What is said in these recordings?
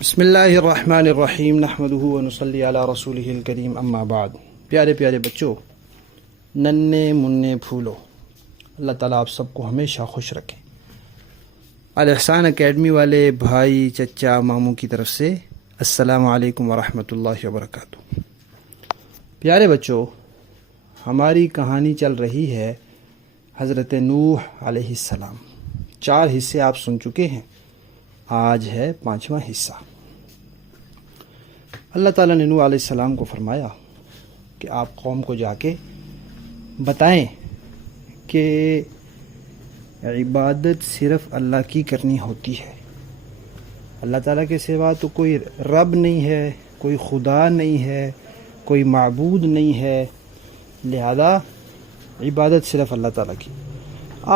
بسم اللہ الرحمن الرحیم نحمدہ ونصلی علی رسولہ الکریم اما بعد۔ پیارے پیارے بچوں، ننے منے پھولو، اللہ تعالیٰ آپ سب کو ہمیشہ خوش رکھے۔ الاحسان اکیڈمی والے بھائی، چچا، ماموں کی طرف سے السلام علیکم ورحمۃ اللہ وبرکاتہ۔ پیارے بچوں، ہماری کہانی چل رہی ہے حضرت نوح علیہ السلام۔ 4 حصے آپ سن چکے ہیں، آج ہے 5واں حصہ۔ اللہ تعالیٰ نے نوح علیہ السلام کو فرمایا کہ آپ قوم کو جا کے بتائیں کہ عبادت صرف اللہ کی کرنی ہوتی ہے، اللہ تعالیٰ کے سوا تو کوئی رب نہیں ہے، کوئی خدا نہیں ہے، کوئی معبود نہیں ہے، لہذا عبادت صرف اللہ تعالیٰ کی۔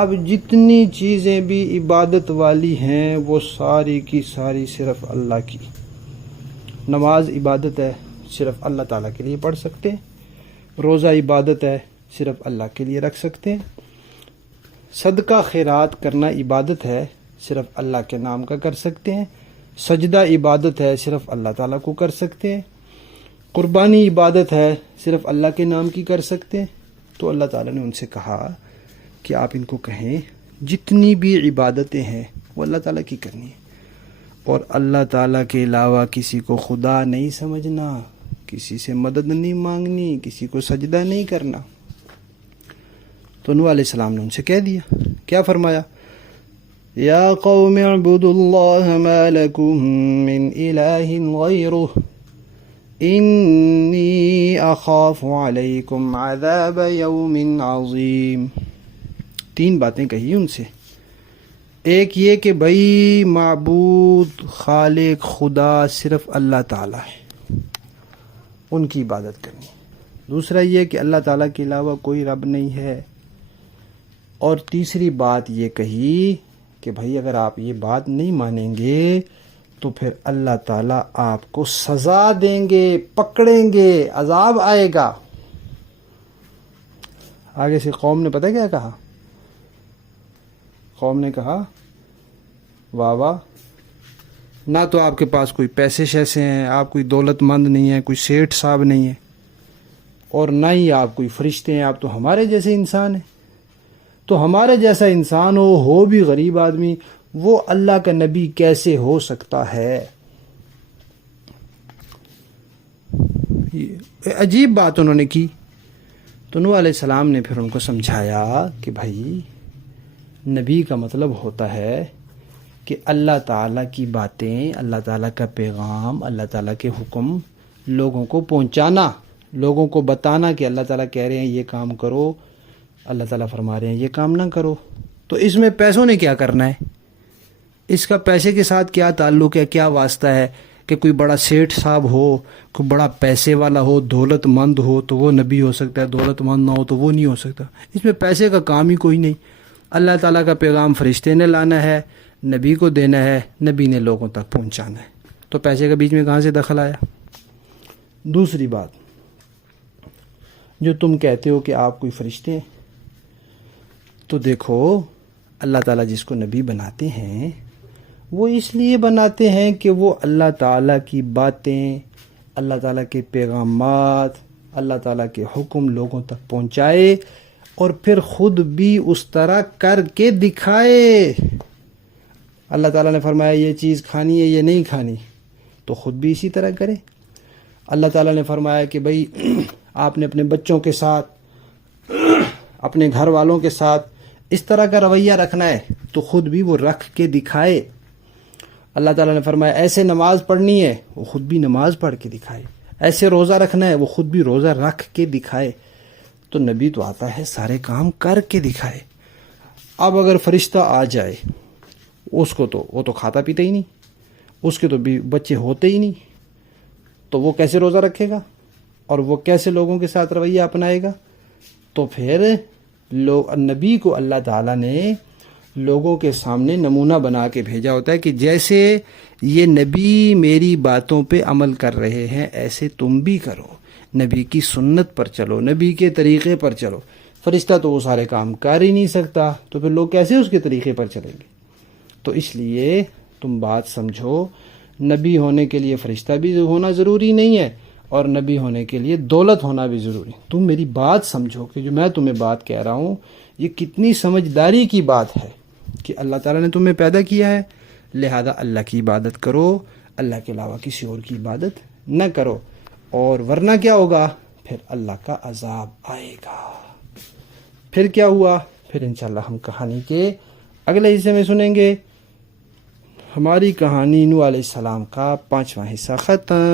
اب جتنی چیزیں بھی عبادت والی ہیں وہ ساری کی ساری صرف اللہ کی۔ نماز عبادت ہے، صرف اللہ تعالیٰ کے لیے پڑھ سکتے ہیں۔ روزہ عبادت ہے، صرف اللہ کے لیے رکھ سکتے ہیں۔ صدقہ خیرات کرنا عبادت ہے، صرف اللہ کے نام کا کر سکتے ہیں۔ سجدہ عبادت ہے، صرف اللہ تعالیٰ کو کر سکتے ہیں۔ قربانی عبادت ہے، صرف اللہ کے نام کی کر سکتے ہیں۔ تو اللہ تعالیٰ نے ان سے کہا کہ آپ ان کو کہیں جتنی بھی عبادتیں ہیں وہ اللہ تعالیٰ کی کرنی ہے، اور اللہ تعالیٰ کے علاوہ کسی کو خدا نہیں سمجھنا، کسی سے مدد نہیں مانگنی، کسی کو سجدہ نہیں کرنا۔ تو نوح علیہ السلام نے ان سے کہہ دیا، کیا فرمایا؟ یا قوم اعبدوا اللہ ما لکم من الہ غیرہ انی اخاف علیکم عذاب یوم عظیم۔ 3 باتیں کہی ان سے۔ ایک یہ کہ بھائی معبود خالق خدا صرف اللہ تعالیٰ ہے، ان کی عبادت کرنی۔ دوسرا یہ کہ اللہ تعالیٰ کے علاوہ کوئی رب نہیں ہے۔ اور تیسری بات یہ کہی کہ بھائی اگر آپ یہ بات نہیں مانیں گے تو پھر اللہ تعالیٰ آپ کو سزا دیں گے، پکڑیں گے، عذاب آئے گا۔ آگے سے قوم نے پتہ کیا کہا؟ قوم نے کہا واہ واہ، نہ تو آپ کے پاس کوئی پیسے شیسے ہیں، آپ کوئی دولت مند نہیں ہیں، کوئی سیٹھ صاحب نہیں ہے، اور نہ ہی آپ کوئی فرشتے ہیں، آپ تو ہمارے جیسے انسان ہیں۔ تو ہمارے جیسا انسان ہو بھی غریب آدمی، وہ اللہ کا نبی کیسے ہو سکتا ہے؟ عجیب بات انہوں نے کی۔ تو نوح علیہ السلام نے پھر ان کو سمجھایا کہ بھائی نبی کا مطلب ہوتا ہے کہ اللہ تعالیٰ کی باتیں، اللہ تعالیٰ کا پیغام، اللہ تعالیٰ کے حکم لوگوں کو پہنچانا، لوگوں کو بتانا کہ اللہ تعالیٰ کہہ رہے ہیں یہ کام کرو، اللہ تعالیٰ فرما رہے ہیں یہ کام نہ کرو۔ تو اس میں پیسوں نے کیا کرنا ہے؟ اس کا پیسے کے ساتھ کیا تعلق ہے، کیا واسطہ ہے کہ کوئی بڑا سیٹھ صاحب ہو، کوئی بڑا پیسے والا ہو، دولت مند ہو تو وہ نبی ہو سکتا ہے، دولت مند نہ ہو تو وہ نہیں ہو سکتا؟ اس میں پیسے کا کام ہی کوئی نہیں۔ اللہ تعالیٰ کا پیغام فرشتے نے لانا ہے، نبی کو دینا ہے، نبی نے لوگوں تک پہنچانا ہے۔ تو پیسے کے بیچ میں کہاں سے دخل آیا؟ دوسری بات، جو تم کہتے ہو کہ آپ کوئی فرشتے ہیں، تو دیکھو اللہ تعالیٰ جس کو نبی بناتے ہیں وہ اس لیے بناتے ہیں کہ وہ اللہ تعالیٰ کی باتیں، اللہ تعالیٰ کے پیغامات، اللہ تعالیٰ کے حکم لوگوں تک پہنچائے، اور پھر خود بھی اس طرح کر کے دکھائے۔ اللہ تعالیٰ نے فرمایا یہ چیز کھانی ہے، یہ نہیں کھانی، تو خود بھی اسی طرح کرے۔ اللہ تعالیٰ نے فرمایا کہ بھئی آپ نے اپنے بچوں کے ساتھ، اپنے گھر والوں کے ساتھ اس طرح کا رویہ رکھنا ہے، تو خود بھی وہ رکھ کے دکھائے۔ اللہ تعالیٰ نے فرمایا ایسے نماز پڑھنی ہے، وہ خود بھی نماز پڑھ کے دکھائے۔ ایسے روزہ رکھنا ہے، وہ خود بھی روزہ رکھ کے دکھائے۔ تو نبی تو آتا ہے سارے کام کر کے دکھائے۔ اب اگر فرشتہ آ جائے، اس کو تو وہ تو کھاتا پیتا ہی نہیں، اس کے تو بھی بچے ہوتے ہی نہیں، تو وہ کیسے روزہ رکھے گا اور وہ کیسے لوگوں کے ساتھ رویہ اپنائے گا؟ تو پھر نبی کو اللہ تعالیٰ نے لوگوں کے سامنے نمونہ بنا کے بھیجا ہوتا ہے کہ جیسے یہ نبی میری باتوں پہ عمل کر رہے ہیں ایسے تم بھی کرو، نبی کی سنت پر چلو، نبی کے طریقے پر چلو۔ فرشتہ تو وہ سارے کام کر ہی نہیں سکتا، تو پھر لوگ کیسے اس کے طریقے پر چلیں گے؟ تو اس لیے تم بات سمجھو، نبی ہونے کے لیے فرشتہ بھی ہونا ضروری نہیں ہے، اور نبی ہونے کے لیے دولت ہونا بھی ضروری ہے۔ تم میری بات سمجھو کہ جو میں تمہیں بات کہہ رہا ہوں یہ کتنی سمجھداری کی بات ہے کہ اللہ تعالیٰ نے تمہیں پیدا کیا ہے، لہذا اللہ کی عبادت کرو، اللہ کے علاوہ کسی اور کی عبادت نہ کرو، اور ورنہ کیا ہوگا؟ پھر اللہ کا عذاب آئے گا۔ پھر کیا ہوا؟ پھر انشاءاللہ ہم کہانی کے اگلے حصے میں سنیں گے۔ ہماری کہانی نوح علیہ السلام کا 5واں حصہ ختم۔